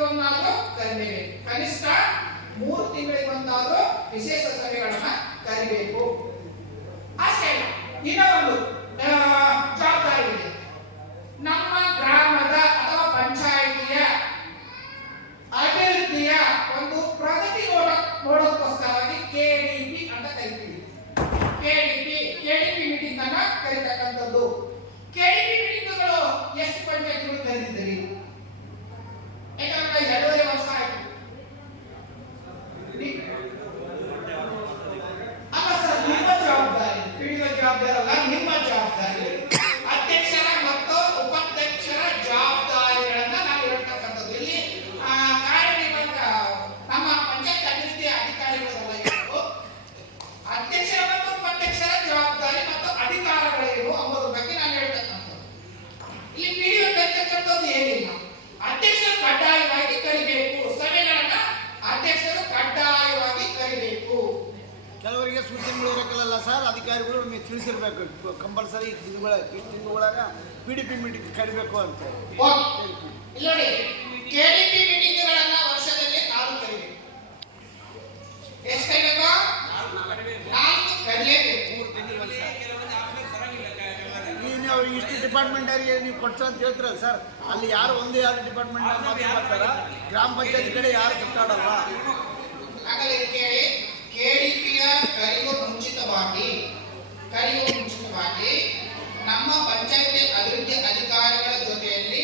ಒಂದಾದ್ರೂ ಕರಿಬೇಕು ಕನಿಷ್ಠ ಮೂರು ತಿಂಗಳಿಗೆ ಒಂದಾದ್ರೂ ವಿಶೇಷ ಸಭೆಗಳನ್ನ ಕರಿಬೇಕು. ಅಷ್ಟೇ ಇಲ್ಲ ಇನ್ನೂ ಜವಾಬ್ದಾರಿ ಇದೆ ಸರ್ ಅಧಿಕಾರಿಗಳು ನಿಮಗೆ ತಿಳಿಸಿರ್ಬೇಕು. ಕಂಪಲ್ಸರಿ ತಿಂಗಳ ಇಷ್ಟು ತಿಂಗಳೊಳಗ ಪಿ ಡಿ ಪಿ ಮೀಟಿಂಗ್ ಕರಿಬೇಕು. ಅಂತ ನೀವು ಇಷ್ಟು ಡಿಪಾರ್ಟ್ಮೆಂಟ್ ನೀವು ಕೊಡ್ಸ ಅಂತ ಹೇಳ್ತೀರ ಸರ್ ಅಲ್ಲಿ ಯಾರು ಒಂದೇ ಯಾರು ಡಿಪಾರ್ಟ್ಮೆಂಟ್ ಗ್ರಾಮ ಪಂಚಾಯತ್ ಕಡೆ ಯಾರು ಸುತ್ತಾಡಲ್ವಾ ಕೇಳಿ ಕೇಳಿಕೆಯ ಕರಿಗೂ ಮುಖ್ಯವಾಗಿ ಕರೆಯುವ ಮುಂಚಿತವಾಗಿ ನಮ್ಮ ಪಂಚಾಯಿತಿ ಅಭಿವೃದ್ಧಿ ಅಧಿಕಾರಿಗಳ ಜೊತೆಯಲ್ಲಿ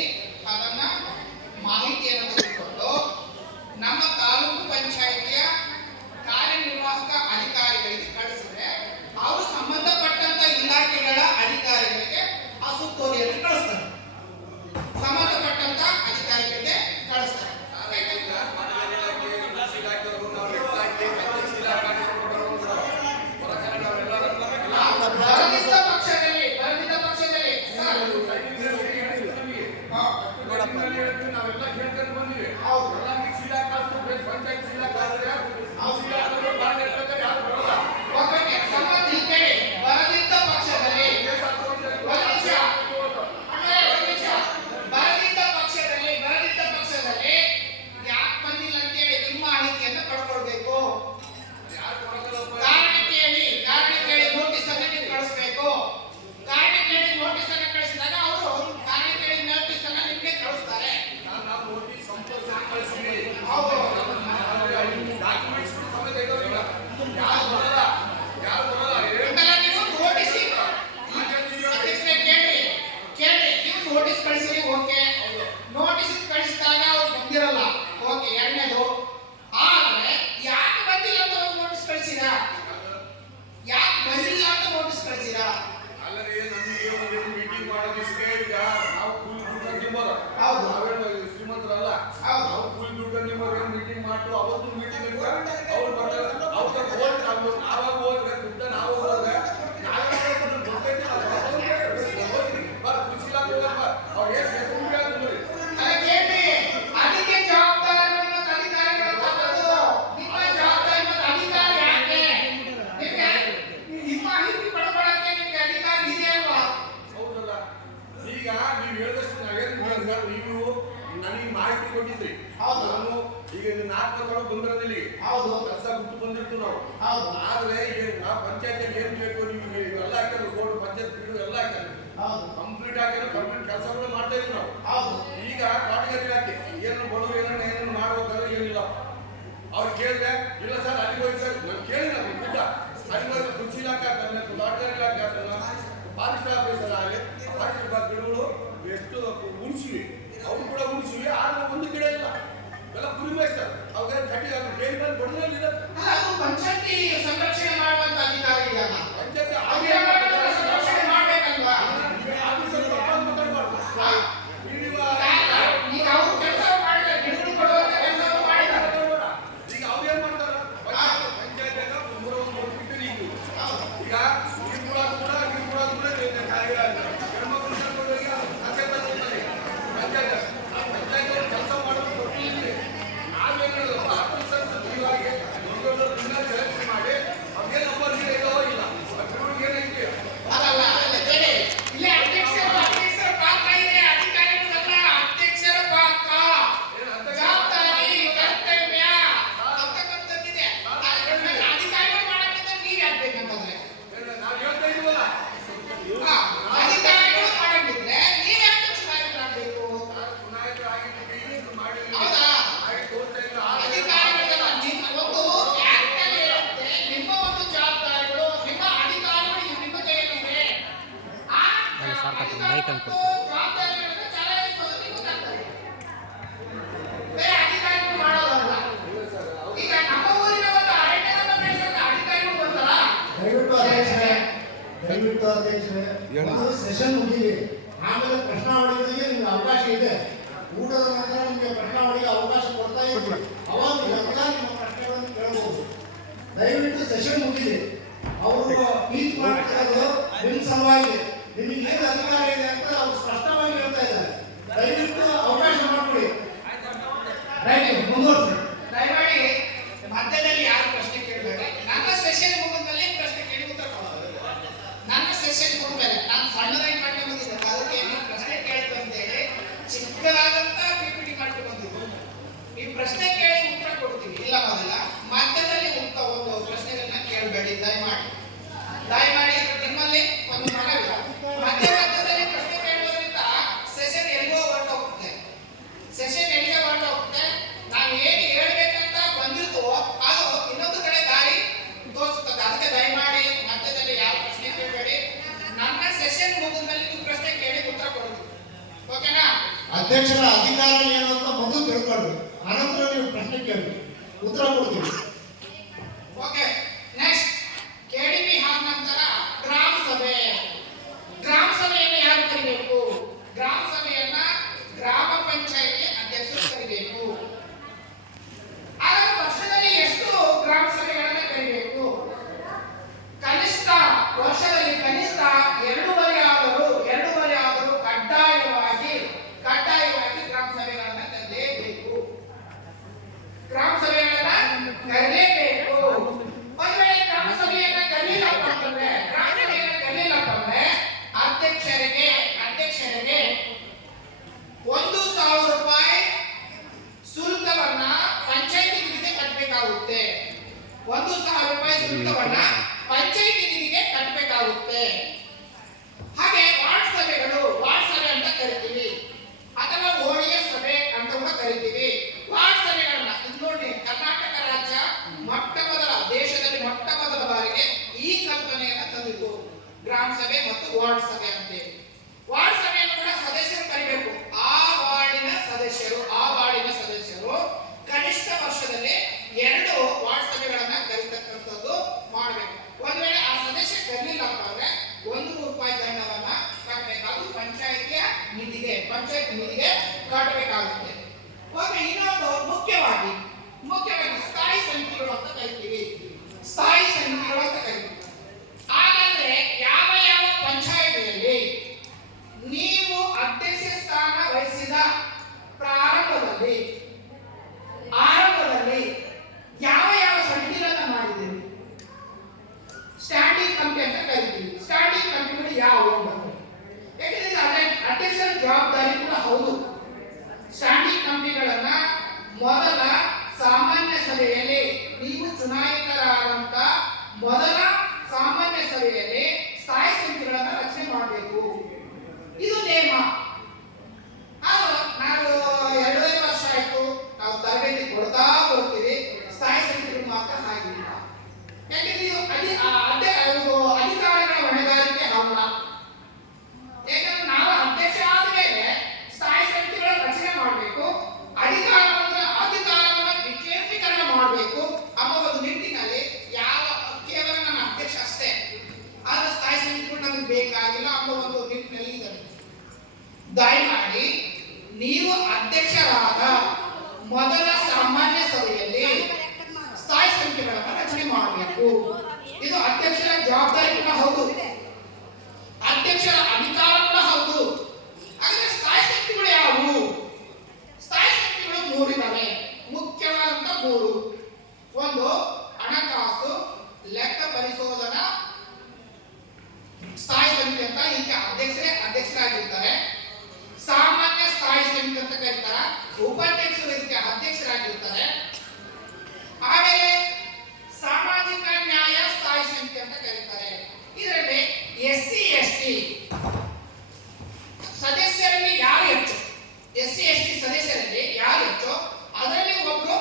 ಕೇಂದ್ರ ಬಡವರಲ್ಲಿ ಪಂಚಾಯತಿ ಸಂರಕ್ಷಣೆ ರೈಟ್ ಮುಂದುವರಿಸಿ. ದಯಮಾಡಿ ಮಧ್ಯದಲ್ಲಿ ಯಾರು ಪ್ರಶ್ನೆ ಕೇಳಿದಾಗ ನಮ್ಮ ಸೆಷನ್ ಮುಗಿದ್ಮೇಲೆ ಪ್ರಶ್ನೆ ಕೇಳಿ ಉತ್ತರ ಕೊಡೋದು. ನನ್ನ ಸೆಷನ್ ಮುಗಿದ್ಮೇಲೆ ನಾನು ಸಣ್ಣದಾಗಿ ಮಾಡ್ಕೊಂಡು ಬಂದಿದ್ದೆ ಅದಕ್ಕೆ ಏನೋ ಪ್ರಶ್ನೆ ಕೇಳಿದ್ದು ಅಂತೇಳಿ ಚಿಕ್ಕದಾದಂತ ಪಿಪಿಟಿ ಮಾಡ್ಕೊಂಡು ಬಂದಿದ್ದು ನೀವು ಪ್ರಶ್ನೆ ಕೇಳಿ ಉತ್ತರ ಕೊಡ್ತೀವಿ. ಇಲ್ಲ ಮೊದಲ. ಅಧ್ಯಕ್ಷರ ಅಧಿಕಾರ ಏನು ಅಂತ ಮೊದಲು ತಿಳ್ಕೊಂಡು ಆನಂತರ ನೀವು ಪ್ರಶ್ನೆ ಕೇಳಿ. ಉತ್ತರ ಕೊಡ್ತೀವಿ ದಯಮಾಡಿ ನೀವು ಅಧ್ಯಕ್ಷರಾದ ಮೊದಲ ಸಾಮಾನ್ಯ ಸಭೆಯಲ್ಲಿ ಸ್ಥಾಯಿ ಸಮಿತಿಗಳನ್ನು ರಚನೆ ಮಾಡಬೇಕು. ಇದು ಅಧ್ಯಕ್ಷರ ಜವಾಬ್ದಾರಿ ಕೂಡ ಹೌದು. ಅಧ್ಯಕ್ಷರ ಅಧಿಕಾರ ಕೂಡ ಹೌದು. ಆದರೆ ಸಾಮಾನ್ಯ ಸ್ಥಾಯಿ ಸಮಿತಿ ಅಂತ ಕರೀತಾರ. ಉಪಾಧ್ಯಕ್ಷರು ಇದಕ್ಕೆ ಅಧ್ಯಕ್ಷರಾಗಿರ್ತಾರೆ. ಆಮೇಲೆ ಸಾಮಾಜಿಕ ನ್ಯಾಯ ಸ್ಥಾಯಿ ಸಮಿತಿ ಅಂತ ಕರೀತಾರೆ. ಇದರಲ್ಲಿ ಎಸ್ ಸಿ, ಎಸ್ ಟಿ ಸದಸ್ಯರಲ್ಲಿ ಯಾರು ಹೆಚ್ಚು? ಎಸ್ ಸಿ, ಎಸ್ ಟಿ ಸದಸ್ಯರಲ್ಲಿ ಯಾರು ಹೆಚ್ಚು? ಅದರಲ್ಲಿ ಒಬ್ಬರು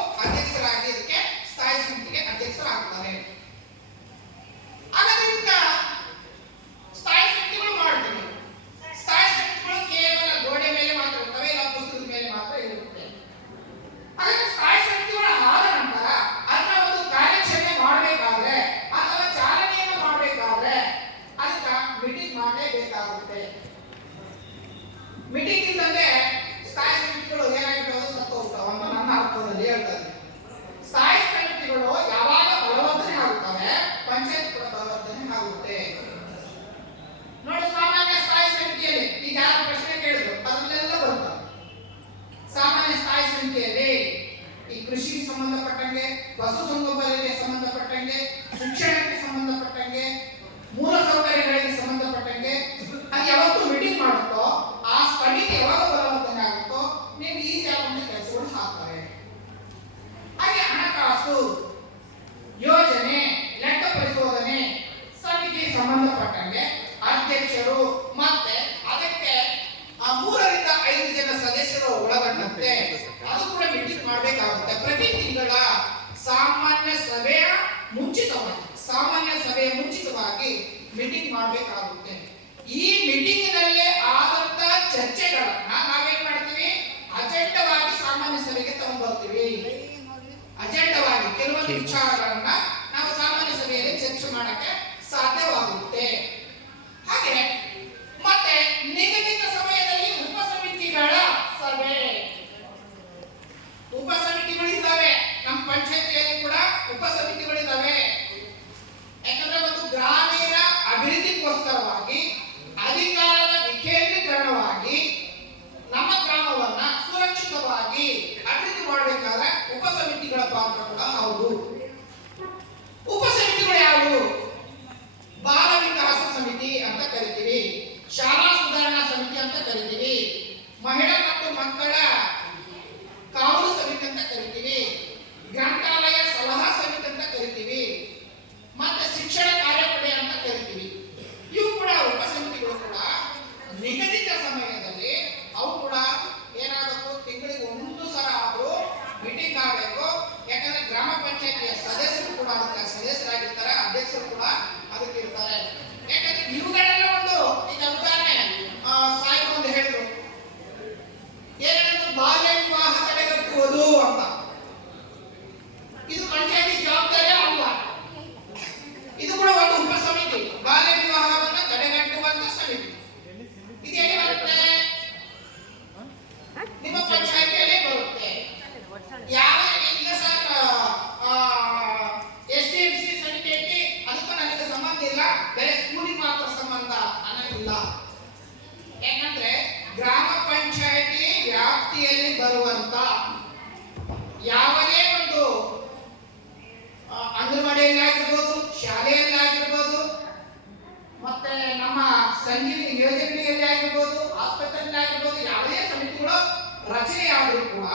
ರಚನೆ ಯಾವುದು ಕೂಡ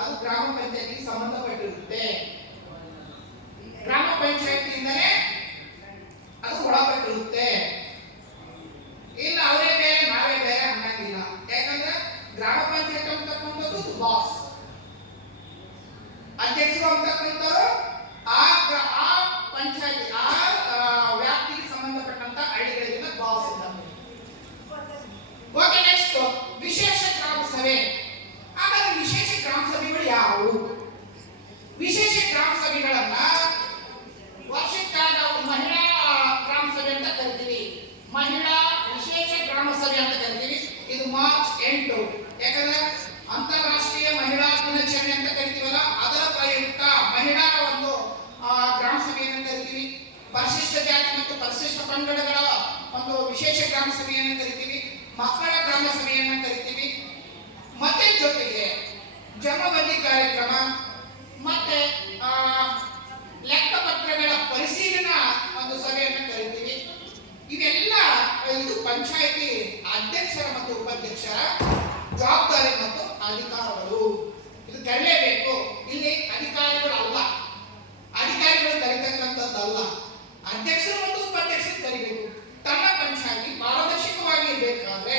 ಅದು ಗ್ರಾಮ ಪಂಚಾಯತಿಗೆ ಸಂಬಂಧಪಟ್ಟಿರುತ್ತೆ. ಗ್ರಾಮ ಪಂಚಾಯತಿಯಿಂದಲೇ ಅದು ಒಳಪಟ್ಟಿರುತ್ತೆ. ಇಲ್ಲ, ಅವರೇ ಬೇರೆ, ನಾವೇ ಬೇರೆ ಅನ್ನಂಗಿಲ್ಲ. ಯಾಕಂದ್ರೆ ಗ್ರಾಮ ಪಂಚಾಯತ್ ಅಂತಕ್ಕಂಥದ್ದು ಬಾಸ್ ಅಧ್ಯಕ್ಷರು ಅಂತಕ್ಕಂಥವ್ರು ಆ ಸಭೆಯನ್ನು ಕರಿತೀವಿ, ಮಕ್ಕಳ ಗ್ರಾಮ ಸಭೆಯನ್ನು ಕರಿತೀವಿ, ಮತ್ತೆ ಜೊತೆಗೆ ಜಮಬಂದಿ ಕಾರ್ಯಕ್ರಮ, ಮತ್ತೆ ಲೆಕ್ಕಪತ್ರಗಳ ಪರಿಶೀಲನಾ ಒಂದು ಸಭೆಯನ್ನು ಕರಿತೀವಿ. ಇದೆಲ್ಲ, ಇದು ಪಂಚಾಯತಿ ಅಧ್ಯಕ್ಷರ ಮತ್ತು ಉಪಾಧ್ಯಕ್ಷರ ಜವಾಬ್ದಾರಿ ಮತ್ತು ಅಧಿಕಾರಗಳು. ಇದು ಕರೆಯಲೇಬೇಕು ಇಲ್ಲಿ ಅಧಿಕಾರಿಗಳು ಅಲ್ಲ. ಅಧಿಕಾರಿಗಳು ಕರೀತಕ್ಕಂಥದ್ದಲ್ಲ. ಅಧ್ಯಕ್ಷರು ಮತ್ತು ಉಪಾಧ್ಯಕ್ಷರು ಕರಿಬೇಕು. ತಮ್ಮ ಪಂಚಾಯಿತಿ ಪಾರದರ್ಶಕವಾಗಿ ಇರಬೇಕಾದ್ರೆ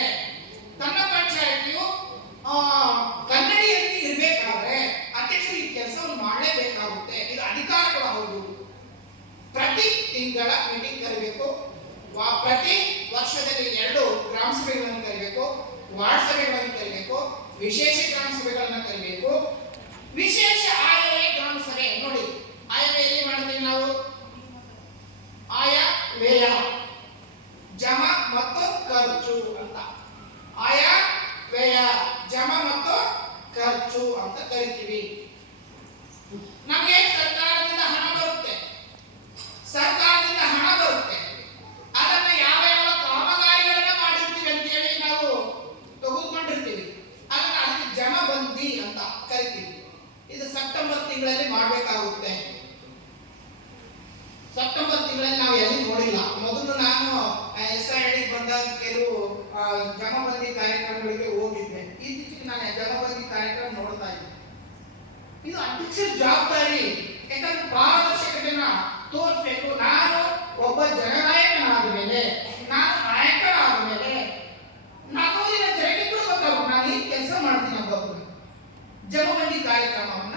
ತನ್ನ ಪಂಚಾಯಿತಿಯು ಕನ್ನಡಿಯಲ್ಲಿ ಇರಬೇಕಾದ್ರೆ ಅಧ್ಯಕ್ಷರು ಈ ಕೆಲಸವನ್ನು ಮಾಡಲೇಬೇಕಾಗುತ್ತೆ. ಇದು ಅಧಿಕಾರ ಕೂಡ ಹೌದು. ಪ್ರತಿ ತಿಂಗಳ ಮೀಟಿಂಗ್ ಕರಿಬೇಕು. ಪ್ರತಿ ವರ್ಷದಲ್ಲಿ ಎರಡು ಗ್ರಾಮ ಸಭೆಗಳನ್ನು ಕರಿಬೇಕು. ವಾರ್ಡ್ ಸಭೆಗಳನ್ನು ಕರಿಬೇಕು. ವಿಶೇಷ ಗ್ರಾಮ ಸಭೆಗಳನ್ನು ಕರಿಬೇಕು. ವಿಶೇಷ ಅಧ್ಯಕ್ಷರ ಜವಾಬ್ದಾರಿ ಯಾಕಂದ್ರೆ ಪಾರದರ್ಶಕತೆಯನ್ನ ತೋರಿಸಬೇಕು. ನಾನು ಒಬ್ಬ ಜನನಾಯಕನಾದ ಮೇಲೆ ನಾನು ನಾಯಕನಾದ ಮೇಲೆ ನಮ್ಮೂರಿನ ಜನರಿಗೂ ಗೊತ್ತಾಗಬೇಕು ನಾನು ಈ ಕೆಲಸ ಮಾಡ್ತೀನಿ ಒಬ್ಬೊಬ್ಬರು ಜಮಬಂಡಿ ಕಾರ್ಯಕ್ರಮವನ್ನ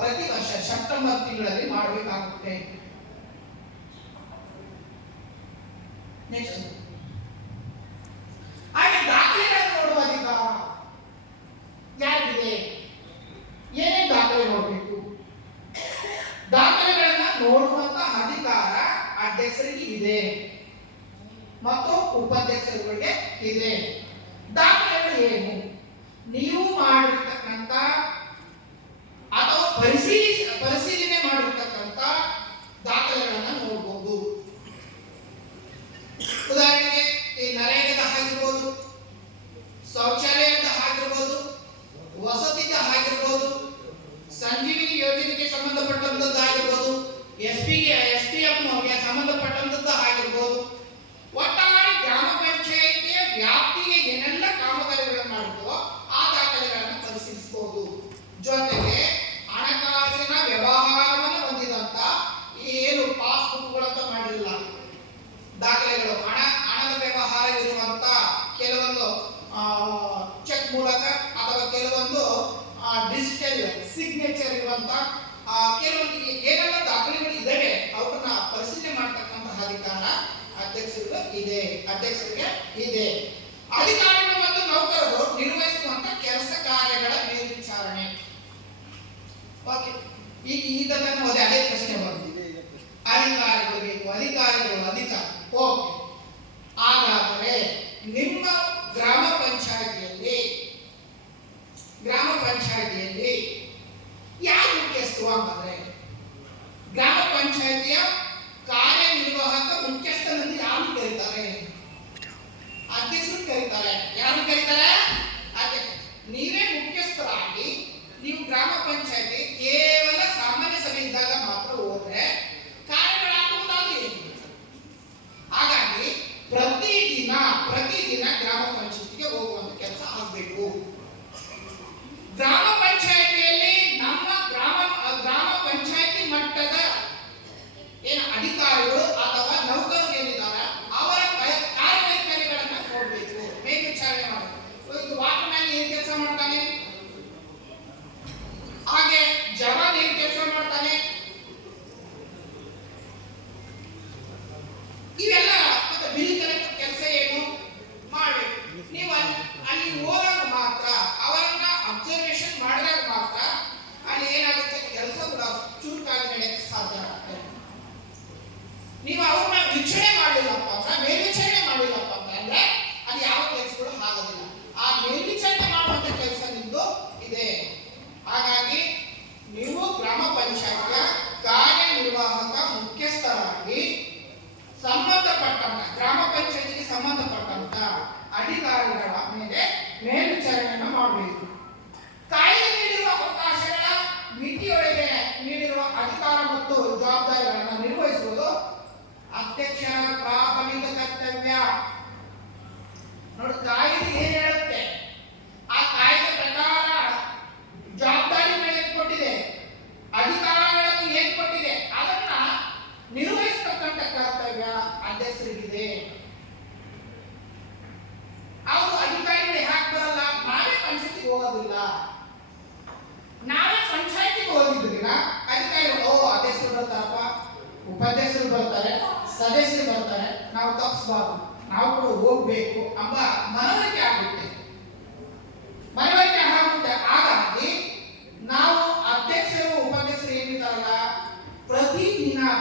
ಪ್ರತಿ ವರ್ಷ ಸೆಪ್ಟೆಂಬರ್ ತಿಂಗಳಲ್ಲಿ ಮಾಡಬೇಕಾಗುತ್ತೆ. ನೆಕ್ಸ್ಟ್ ಓಕೆ ಈ ಈ ತನಕ ಹೋದೆ ಅದೇ ಪ್ರಶ್ನೆ ಬಂದಿದೆ ಅಧಿಕಾರಿಗಳು ಬೇಕು ಅಧಿಕಾರಿಗಳು ಅಧಿಕಾರ ಓಕೆ ಹಾಗಾದರೆ ನಿಮ್ಮ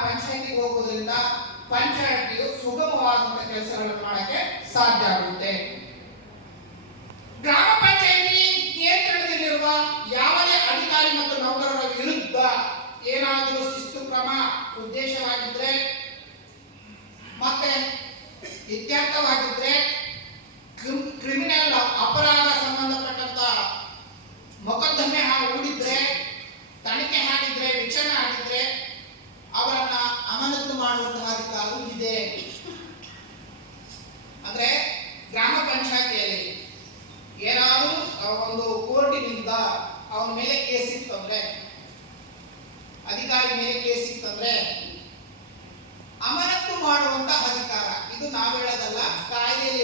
ಪಂಚಾಯತಿಗೆ ಹೋಗೋದರಿಂದ ಪಂಚಾಯತಿಯು ಸುಗಮವಾದಂತಹ ಕೆಲಸಗಳನ್ನು ಮಾಡಕ್ಕೆ ಸಾಧ್ಯ ಆಗುತ್ತೆ. ಗ್ರಾಮ ಪಂಚಾಯತಿ ನಿಯಂತ್ರಣದಲ್ಲಿರುವ ಯಾವುದೇ ಅಧಿಕಾರಿ ಮತ್ತು ನೌಕರರ ವಿರುದ್ಧ ಏನಾದರೂ ಶಿಸ್ತು ಕ್ರಮ ಉದ್ದೇಶವಾಗಿದ್ರೆ, ಮತ್ತೆ ಇತ್ಯರ್ಥವಾಗಿದ್ರೆ ಕ್ರಿಮಿನಲ್ ಅಪರಾಧ ಸಂಬಂಧಪಟ್ಟಂತ ಮೊಕದ್ದಮೆ ಹೂಡಿದ್ರೆ, ತನಿಖೆ ಹಾಕಿದ್ರೆ, ವಿಚಾರಣೆ ಆಗಿದ್ರೆ ಅವರನ್ನ ಅಮಾನತು ಮಾಡುವಂತಹ ಅಧಿಕಾರವು ಇದೆ. ಅಂದ್ರೆ ಗ್ರಾಮ ಪಂಚಾಯತಿಯಲ್ಲಿ ಏನಾದರೂ ಒಂದು ಕೋರ್ಟಿನಿಂದ ಅವನ ಮೇಲೆ ಕೇಸ್ ಇತ್ತಂದ್ರೆ ಅಧಿಕಾರಿ ಮೇಲೆ ಕೇಸ್ ಇತ್ತಂದ್ರೆ ಅಮಾನತು ಮಾಡುವಂತಹ ಅಧಿಕಾರ. ಇದು ನಾವು ಹೇಳೋದಲ್ಲ, ಕಾಯ್ದೆಯಲ್ಲಿ